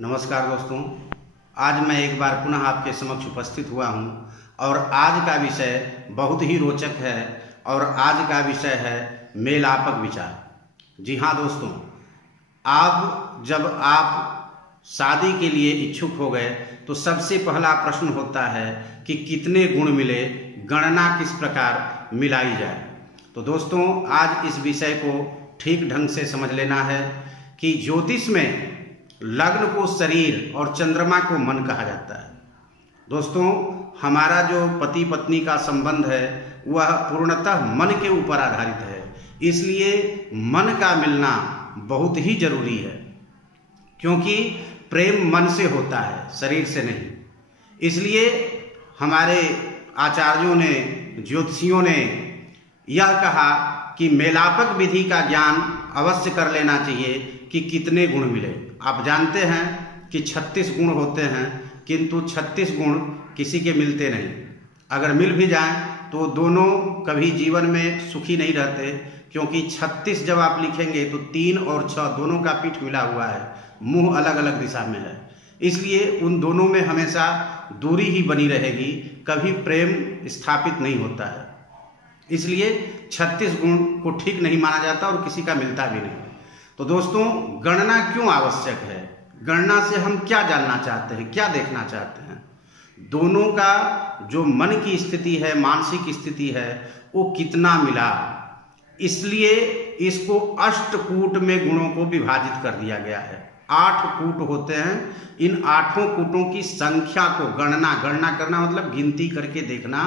नमस्कार दोस्तों, आज मैं एक बार पुनः आपके समक्ष उपस्थित हुआ हूँ और आज का विषय बहुत ही रोचक है और आज का विषय है मेलापक विचार। जी हाँ दोस्तों, जब आप शादी के लिए इच्छुक हो गए तो सबसे पहला प्रश्न होता है कि कितने गुण मिले, गणना किस प्रकार मिलाई जाए। तो दोस्तों, आज इस विषय को ठीक ढंग से समझ लेना है कि ज्योतिष में लग्न को शरीर और चंद्रमा को मन कहा जाता है। दोस्तों, हमारा जो पति पत्नी का संबंध है वह पूर्णतः मन के ऊपर आधारित है, इसलिए मन का मिलना बहुत ही जरूरी है, क्योंकि प्रेम मन से होता है, शरीर से नहीं। इसलिए हमारे आचार्यों ने, ज्योतिषियों ने यह कहा कि मेलापक विधि का ज्ञान अवश्य कर लेना चाहिए कि कितने गुण मिले। आप जानते हैं कि 36 गुण होते हैं, किंतु 36 गुण किसी के मिलते नहीं। अगर मिल भी जाएं तो दोनों कभी जीवन में सुखी नहीं रहते, क्योंकि 36 जब आप लिखेंगे तो 3 और 6 दोनों का पीठ मिला हुआ है, मुंह अलग अलग दिशा में है, इसलिए उन दोनों में हमेशा दूरी ही बनी रहेगी, कभी प्रेम स्थापित नहीं होता है। इसलिए 36 गुण को ठीक नहीं माना जाता और किसी का मिलता भी नहीं। तो दोस्तों, गणना क्यों आवश्यक है? गणना से हम क्या जानना चाहते हैं, क्या देखना चाहते हैं? दोनों का जो मन की स्थिति है, मानसिक स्थिति है, वो कितना मिला। इसलिए इसको अष्टकूट में गुणों को विभाजित कर दिया गया है। 8 कूट होते हैं। इन 8 कूटों की संख्या को गणना करना मतलब गिनती करके देखना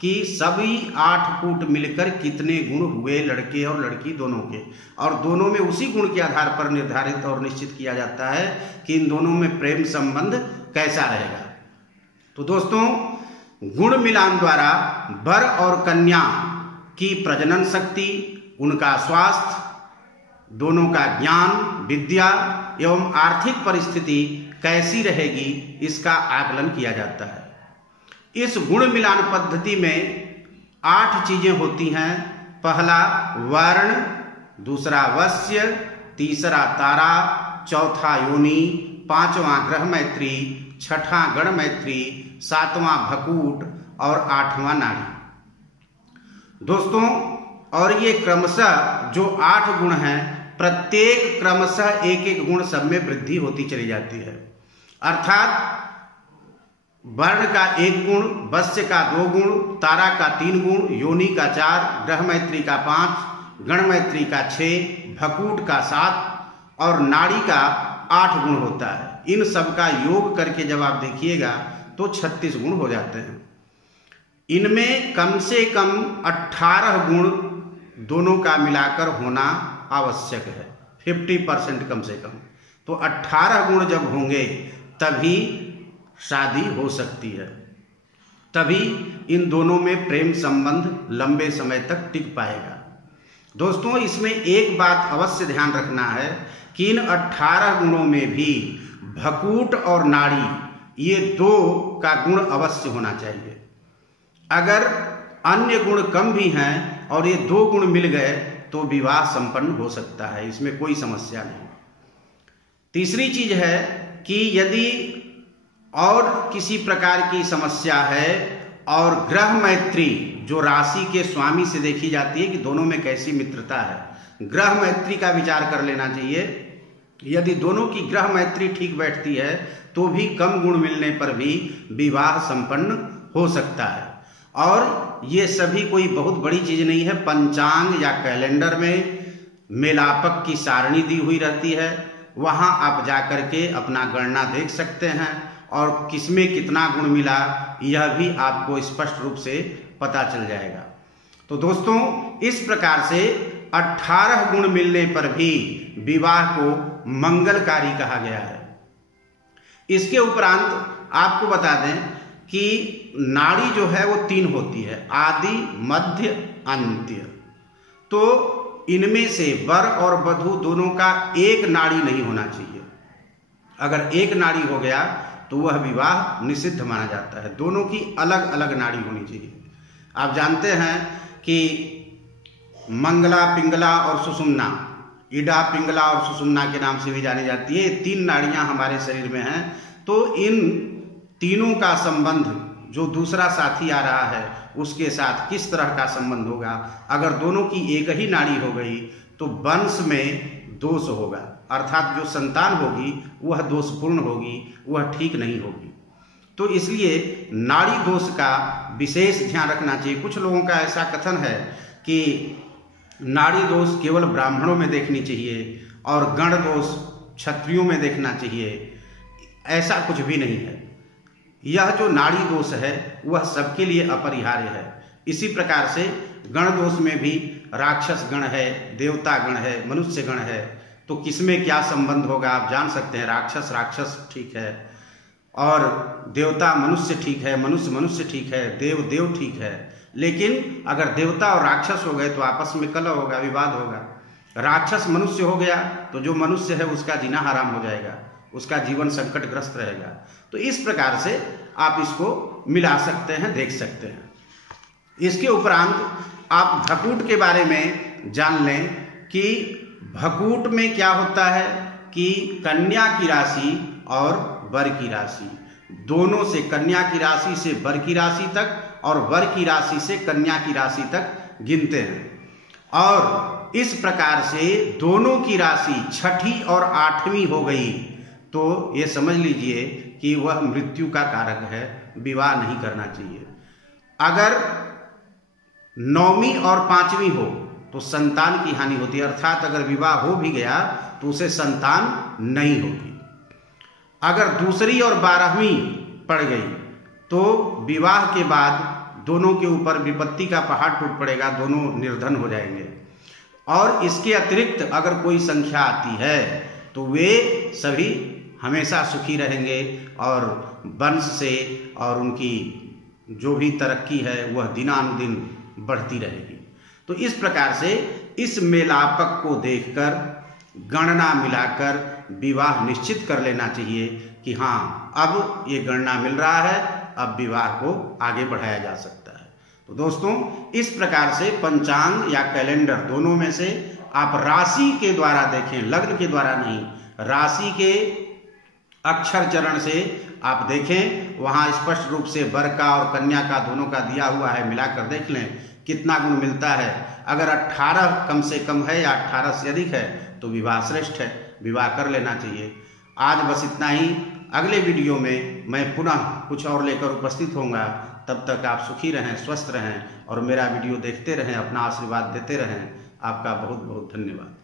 कि सभी 8 कूट मिलकर कितने गुण हुए लड़के और लड़की दोनों के, और दोनों में उसी गुण के आधार पर निर्धारित और निश्चित किया जाता है कि इन दोनों में प्रेम संबंध कैसा रहेगा। तो दोस्तों, गुण मिलान द्वारा वर और कन्या की प्रजनन शक्ति, उनका स्वास्थ्य, दोनों का ज्ञान, विद्या एवं आर्थिक परिस्थिति कैसी रहेगी, इसका आकलन किया जाता है। इस गुण मिलान पद्धति में 8 चीजें होती हैं। पहला वर्ण, दूसरा वश्य, तीसरा तारा, चौथा योनि, 5वां ग्रह मैत्री, 6ठा गण मैत्री, 7वां भकूट और 8वां नाड़ी। दोस्तों, और ये क्रमशः जो 8 गुण हैं, प्रत्येक क्रमशः एक एक गुण सब में वृद्धि होती चली जाती है। अर्थात वर्ण का 1 गुण, वश्य का 2 गुण, तारा का 3 गुण, योनि का 4, ग्रह मैत्री का 5, गण मैत्री का 6, भकूट का 7 और नाड़ी का 8 गुण होता है। इन सब का योग करके जब आप देखिएगा तो 36 गुण हो जाते हैं। इनमें कम से कम 18 गुण दोनों का मिलाकर होना आवश्यक है, 50% कम से कम। तो 18 गुण जब होंगे तभी शादी हो सकती है, तभी इन दोनों में प्रेम संबंध लंबे समय तक टिक पाएगा। दोस्तों, इसमें एक बात अवश्य ध्यान रखना है कि इन 18 गुणों में भी भकूट और नाड़ी, ये 2 का गुण अवश्य होना चाहिए। अगर अन्य गुण कम भी हैं और ये 2 गुण मिल गए तो विवाह संपन्न हो सकता है, इसमें कोई समस्या नहीं। तीसरी चीज है कि यदि और किसी प्रकार की समस्या है और ग्रह मैत्री जो राशि के स्वामी से देखी जाती है कि दोनों में कैसी मित्रता है, ग्रह मैत्री का विचार कर लेना चाहिए। यदि दोनों की ग्रह मैत्री ठीक बैठती है तो भी कम गुण मिलने पर भी विवाह संपन्न हो सकता है। और ये सभी कोई बहुत बड़ी चीज नहीं है। पंचांग या कैलेंडर में मेलापक की सारणी दी हुई रहती है, वहां आप जाकर के अपना गणना देख सकते हैं और किसमें कितना गुण मिला यह भी आपको स्पष्ट रूप से पता चल जाएगा। तो दोस्तों, इस प्रकार से 18 गुण मिलने पर भी विवाह को मंगलकारी कहा गया है। इसके उपरांत आपको बता दें कि नाड़ी जो है वो 3 होती है, आदि, मध्य, अंत्य। तो इनमें से वर और वधू दोनों का एक नाड़ी नहीं होना चाहिए। अगर एक नाड़ी हो गया तो वह विवाह निषिद्ध माना जाता है। दोनों की अलग अलग नाड़ी होनी चाहिए। आप जानते हैं कि मंगला, पिंगला और सुषुम्ना, इडा, पिंगला और सुषुम्ना के नाम से भी जानी जाती है। ये 3 नाड़ियां हमारे शरीर में हैं। तो इन तीनों का संबंध जो दूसरा साथी आ रहा है उसके साथ किस तरह का संबंध होगा। अगर दोनों की एक ही नाड़ी हो गई तो वंश में दोष होगा, अर्थात जो संतान होगी वह दोषपूर्ण होगी, वह ठीक नहीं होगी। तो इसलिए नाड़ी दोष का विशेष ध्यान रखना चाहिए। कुछ लोगों का ऐसा कथन है कि नाड़ी दोष केवल ब्राह्मणों में देखनी चाहिए और गण दोष क्षत्रियों में देखना चाहिए। ऐसा कुछ भी नहीं है। यह जो नाड़ी दोष है वह सबके लिए अपरिहार्य है। इसी प्रकार से गण दोष में भी राक्षस गण है, देवता गण है, मनुष्य गण है। तो किसमें क्या संबंध होगा आप जान सकते हैं। राक्षस ठीक है और देवता मनुष्य ठीक है, मनुष्य ठीक है, देव ठीक है। लेकिन अगर देवता और राक्षस हो गए तो आपस में कलह होगा, विवाद होगा। राक्षस मनुष्य हो गया तो जो मनुष्य है उसका जीना हराम हो जाएगा, उसका जीवन संकटग्रस्त रहेगा। तो इस प्रकार से आप इसको मिला सकते हैं, देख सकते हैं। इसके उपरांत आप भकूट के बारे में जान लें कि भकूट में क्या होता है कि कन्या की राशि और वर की राशि, दोनों से, कन्या की राशि से वर की राशि तक और वर की राशि से कन्या की राशि तक गिनते हैं। और इस प्रकार से दोनों की राशि 6ठी और 8वीं हो गई तो ये समझ लीजिए कि वह मृत्यु का कारक है, विवाह नहीं करना चाहिए। अगर 9वीं और 5वीं हो तो संतान की हानि होती है, अर्थात अगर विवाह हो भी गया तो उसे संतान नहीं होगी। अगर दूसरी और 12वीं पड़ गई तो विवाह के बाद दोनों के ऊपर विपत्ति का पहाड़ टूट पड़ेगा, दोनों निर्धन हो जाएंगे। और इसके अतिरिक्त अगर कोई संख्या आती है तो वे सभी हमेशा सुखी रहेंगे और वंश से और उनकी जो भी तरक्की है वह दिनानुदिन बढ़ती रहेगी। तो इस प्रकार से इस मेलापक को देखकर गणना मिलाकर विवाह निश्चित कर लेना चाहिए कि हाँ अब ये गणना मिल रहा है, अब विवाह को आगे बढ़ाया जा सकता है। तो दोस्तों इस प्रकार से पंचांग या कैलेंडर दोनों में से आप राशि के द्वारा देखें, लग्न के द्वारा नहीं, राशि के अक्षर चरण से आप देखें, वहाँ स्पष्ट रूप से वर का और कन्या का दोनों का दिया हुआ है, मिलाकर देख लें कितना गुण मिलता है। अगर 18 कम से कम है या 18 से अधिक है तो विवाह श्रेष्ठ है, विवाह कर लेना चाहिए। आज बस इतना ही। अगले वीडियो में मैं पुनः कुछ और लेकर उपस्थित होऊंगा। तब तक आप सुखी रहें, स्वस्थ रहें और मेरा वीडियो देखते रहें, अपना आशीर्वाद देते रहें। आपका बहुत बहुत धन्यवाद।